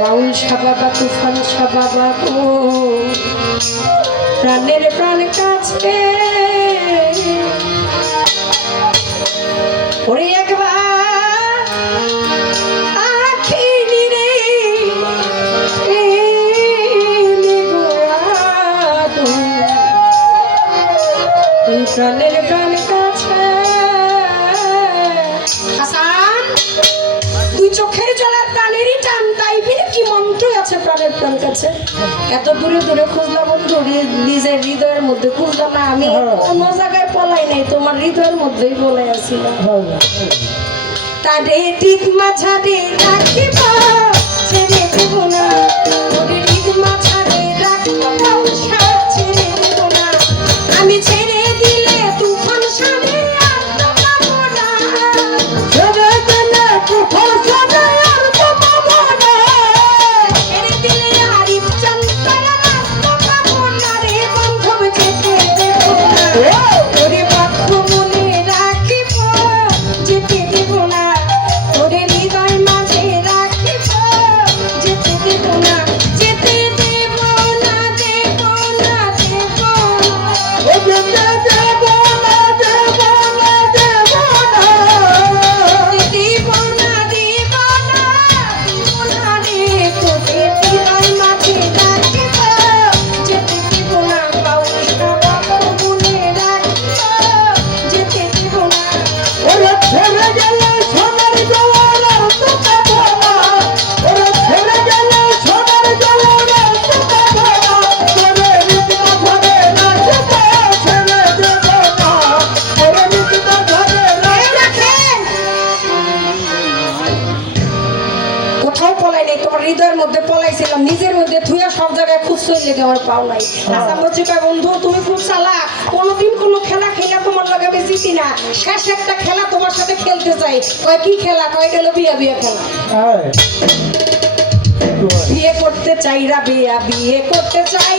বাউল শাহ বাবা তুফান শাহ বাবা গো প্রাণের প্রাণ কাছে ওরে একবার আখি নিরে প্রাণের প্রাণ কাছে হাসান তুই চোখের জলার প্রাণেরই টান তাই কি মন্ত্র আছে প্রাণের প্রাণ কাছে এত দূরে দূরে খুঁজলাম বন্ধু নিজের হৃদয়ের মধ্যে খুঁজলাম না আমি কোন জায়গায় পলাই নাই তোমার হৃদয়ের মধ্যেই পলাই আছিলাম তারে ঠিক মাঝারে রাখিব ছেড়ে দেব না ওরে ঠিক মাঝারে রাখিব ছেড়ে দেব না আমি ছেড়ে দিলে তুফান সামনে আর তো পাবো না ছেড়ে দিলে তুফান সামনে আর তো পাবো না ছেড়ে দিলে আরিফ চন্দ্র আর তো পাবো না রে বন্ধু যেতে দেব না ওরে বাক্য মনে রাখিব যেতে দেব না ওরে হৃদয় মাঝে রাখিব যেতে দেব না যেতে দেব না দেব না দেব না ও যেতে দেব না দেব না দেব না দেব না দেব না দেব না রে তোকে হৃদয় মাঝে রাখিব যেতে দেব না বাউলটা বাবা মনে রাখিব যেতে দেব না ওরে ছেড়ে গেলে সোনার জোয়ার আর তো পাবো না ওরে ছেড়ে গেলে সোনার জোয়ার আর তো পাবো না ওরে মিথ্যা ধরে রাখব ছেড়ে দেব না ওরে মিথ্যা ধরে রাখেন কোথাও পলাই নাই তোমার হৃদয়ের মধ্যে পলাইছিলাম নিজের মধ্যে থুয়া সব জায়গায় খুঁজছই লেগে আমার পাও নাই আসাম বলছি কয় বন্ধু তুমি খুব চালাক কোনোদিন কোনো খেলা খেলা তোমার লগে আমি জিতি না শেষ একটা খেলা তোমার সাথে খেলতে চাই কয় কি খেলা কয় গেল বিয়া বিয়া খেলা বিয়ে করতে চাই রাবিয়া বিয়ে করতে চাই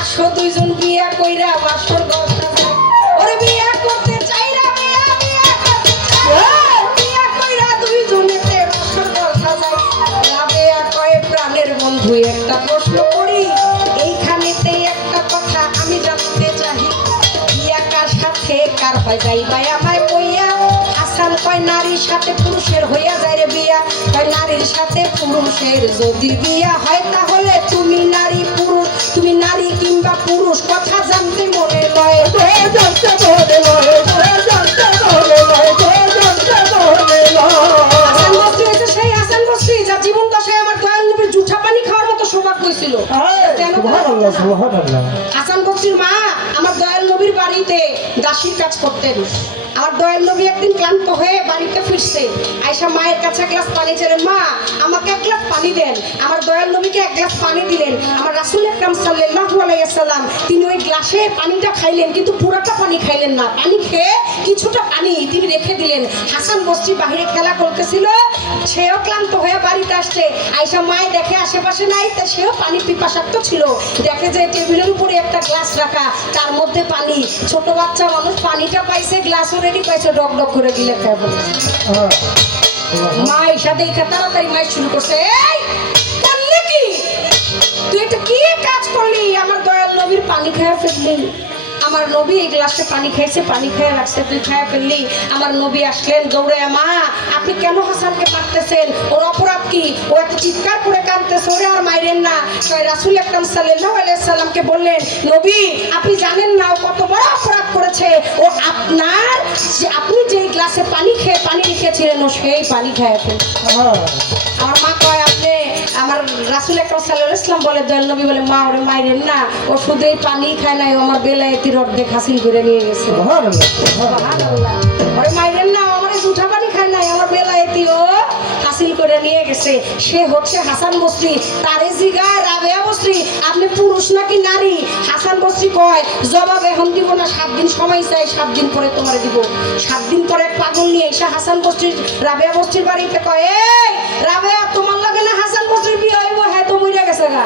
আসো দুইজন বিয়া কইরা বাসর ঘর সাজাই ওরে বিয়া করতে চাই রাবিয়া বিয়া করতে চাই বিয়া কইরা দুইজনেতে বাসর ঘর সাজাই রাবিয়া কয় প্রাণের বন্ধু একটা প্রশ্ন করি এইখানেতে একটা কথা আমি জানতে চাই বিয়া কার সাথে কার হয় যাই ভাই আমায় কইয়া হাসান কয় নারীর সাথে পুরুষের হইয়া যায় রে বিয়া কয় নারীর সাথে পুরুষের যদি বিয়া হয় তাহলে তুমি নারী পুরুষ তুমি নারী কিংবা পুরুষ কথা জানতে মনে লয় জানতে মনে লয় জানতে মনে লয় জানতে মনে লয় হাসান বস্রি হয়েছে সেই হাসান বস্রি যার জীবন দশায় আমার দয়াল নবীর জুঠা পানি খাওয়ার মতো সৌভাগ্য হয়েছিল সুবহানাল্লাহ সুবহানাল্লাহ হাসান বস্রির মা আমার দয়াল নবীর বাড়িতে দাসীর কাজ করতেন আমার দয়াল নবী একদিন ক্লান্ত হয়ে বাড়িতে ফিরছে আয়েশা মায়ের কাছে এক গ্লাস পানি চাইলেন মা আমাকে এক গ্লাস পানি দেন আমার দয়াল নবীকে এক গ্লাস পানি দিলেন আমার রাসূল আকরাম সাল্লাল্লাহু আলাইহি ওয়াসাল্লাম তিনি ওই গ্লাসে পানিটা খাইলেন কিন্তু পুরোটা পানি খাইলেন না পানি খেয়ে কিছুটা পানি তিনি রেখে দিলেন হাসান বস্রি বাইরে খেলা করতেছিল সেও ক্লান্ত হয়ে বাড়িতে আসছে আয়েশা মায় দেখে আশেপাশে নাই তা সেও পানি পিপাসার্থ ছিল দেখে যে টেবিলের উপরে একটা গ্লাস রাখা তার মধ্যে পানি ছোট বাচ্চা মানুষ পানিটা পাইছে গ্লাস রেডি পাইছে ডক ডক করে গিলে খায় বলে মা এসা দেখে তাড়াতাড়ি মাই শুরু করছে এই করলি কি তুই এটা কি কাজ করলি আমার দয়াল নবীর পানি খেয়ে ফেললি আমার নবী এই গ্লাসে পানি খাইছে পানি খেয়ে রাখছে তুই খেয়ে ফেললি আমার নবী আসলেন দৌড়ে মা আপনি কেন হাসানকে মারতেছেন ওর অপরাধ কি ও এত চিৎকার করে কাঁদতেছে ওরে আর মাইরেন না তাই রাসূল আকরাম সাল্লাল্লাহু আলাইহি সাল্লামকে বললেন নবী আপনি জানেন না ও কত বড় অপরাধ করেছে ও আপনার যে আপনি যেই গ্লাসে পানি খেয়ে পানি রেখেছিলেন ও সেই পানি খেয়ে ফেলছে আমার মা কয় আপনি আমার রাসূল আকরাম সাল্লাল্লাহু আলাইহি সাল্লাম বলে দয়াল নবী বলে মা ওরে মাইরেন না ও শুধু এই পানি খায় নাই আমার বেলায়েতি অর্ধেক হাসিল করে নিয়ে গেছে সুবহানাল্লাহ সুবহানাল্লাহ ওরে মাইরেন না আমার জুঠা পানি খায় নাই আমার বেলায়েতি ও হাসিল করে নিয়ে গেছে সে হচ্ছে হাসান বস্রি তারে জিগায় রাবেয়া বস্রি আপনি পুরুষ নাকি নারী হাসান বস্রি কয় জবাব এখন দিব না 7 দিন সময় চাই 7 দিন পরে তোমারে দিব 7 দিন পরে পাগল নিয়ে এসে হাসান বস্রি রাবেয়া বস্রির বাড়িতে কয় এই রাবেয়া তোমার লাগে না হাসান বস্রির বিয়ে হইব হ্যাঁ তো মইরা গেছে গা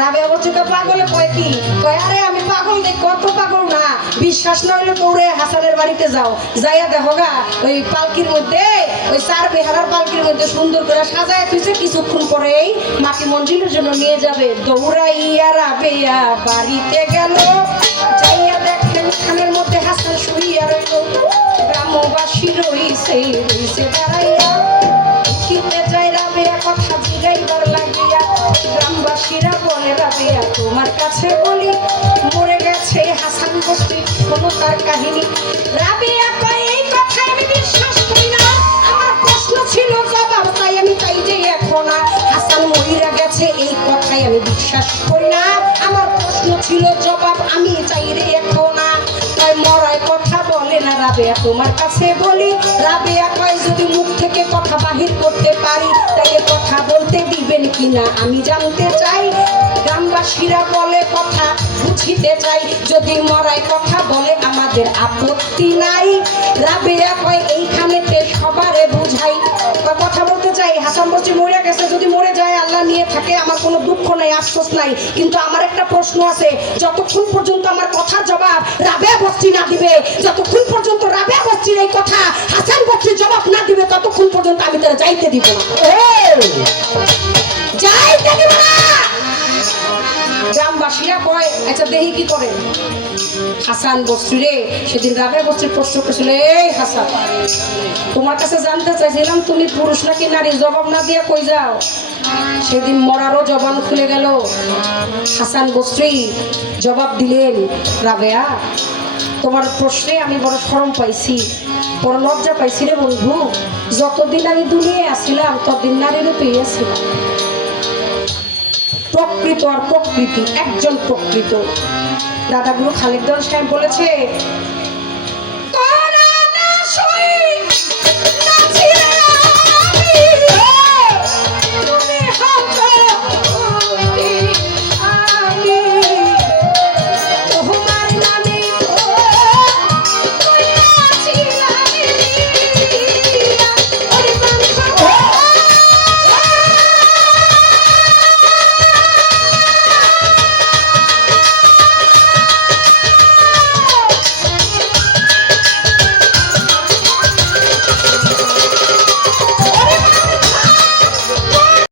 রাবেয়া বস্রি তো পাগলে কয় কি কয় আরে আমি পাগল দেখ কত পাগল না 20 বিশ্বাস না হইলে দৌড়ে হাসানের বাড়িতে যাও, যাইয়া দেখো গা ওই পালকির মধ্যে, ওই চার বেহারার পালকির মধ্যে সুন্দর করে সাজায় তুইছে, কিছুক্ষণ পরেই মাটি মঞ্জিলের জন্য নিয়ে যাবে। দৌড়াইয়া রাবেয়া বাড়িতে গেল, যাইয়া দেখেন খানের মধ্যে হাসান শুইয়া রইল। গ্রামবাসী রইছে দাঁড়াইয়া, কিনতে যাই রাবেয়া কথা জিগাইবার লাগিয়া। গ্রামবাসীরা বলে রাবেয়া তোমার কাছে বলি, মরে গেছে হাসান বস্তি, শোনো তার কাহিনী। রাবেয়া কয় এই কথা আমি বিশ্বাস করি না, আমার প্রশ্ন ছিল জবাব চাই আমি, তাই যে এখন হাসান মরিয়া গেছে এই কথাই আমি বিশ্বাস করি না, আমার প্রশ্ন ছিল জবাব আমি চাই রে এখন। তাই মরায় কথা বলে না রাবেয়া তোমার কাছে বলি। রাবেয়া কয় যদি মুখ থেকে কথা বাহির করতে পারি তাইলে কথা বলতে দিবেন কিনা আমি জানতে চাই। গ্রামবাসীরা বলে কথা বুঝিতে চাই, যদি মরায় কথা বলে আমাদের আপত্তি নাই। রাবেয়া কয় এইখানেতে সবারে বুঝাই, কথা বলতে চাই হাসান বস্তি মরে গেছে, যদি মরে যায় আল্লাহ নিয়ে থাকে আমার কোনো দুঃখ নাই, আফসোস নাই, কিন্তু আমার একটা প্রশ্ন আছে, যতক্ষণ পর্যন্ত আমার কথার জবাব রাবেয়া বস্তি না দিবে, যতক্ষণ পর্যন্ত রাবেয়া বস্তির এই কথা হাসান বস্তির জবাব না দিবে ততক্ষণ পর্যন্ত আমি তারা যাইতে দিব না, যাইতে দিব না। গ্রামবাসীরা কয় আচ্ছা দেখি কি করে। হাসান বস্তি রে সেদিন রাবেয়া বস্তির প্রশ্ন করেছিল, এই হাসান তোমার কাছে জানতে চাইছিলাম তুমি পুরুষ নাকি নারী, জবাব না দিয়ে কই যাও। সেদিন মরারও জবান খুলে গেল। হাসান বস্তি জবাব দিলেন, রাবেয়া তোমার প্রশ্নে আমি বড় শরম পাইছি, বড় লজ্জা পাইছি রে বন্ধু, যতদিন আমি দুনিয়ায় আসছিলাম ততদিন নারী রূপে আসছিলাম। প্রকৃত আর প্রকৃতি একজন প্রকৃত। দাদাগুরু খালেক সাহেব বলেছে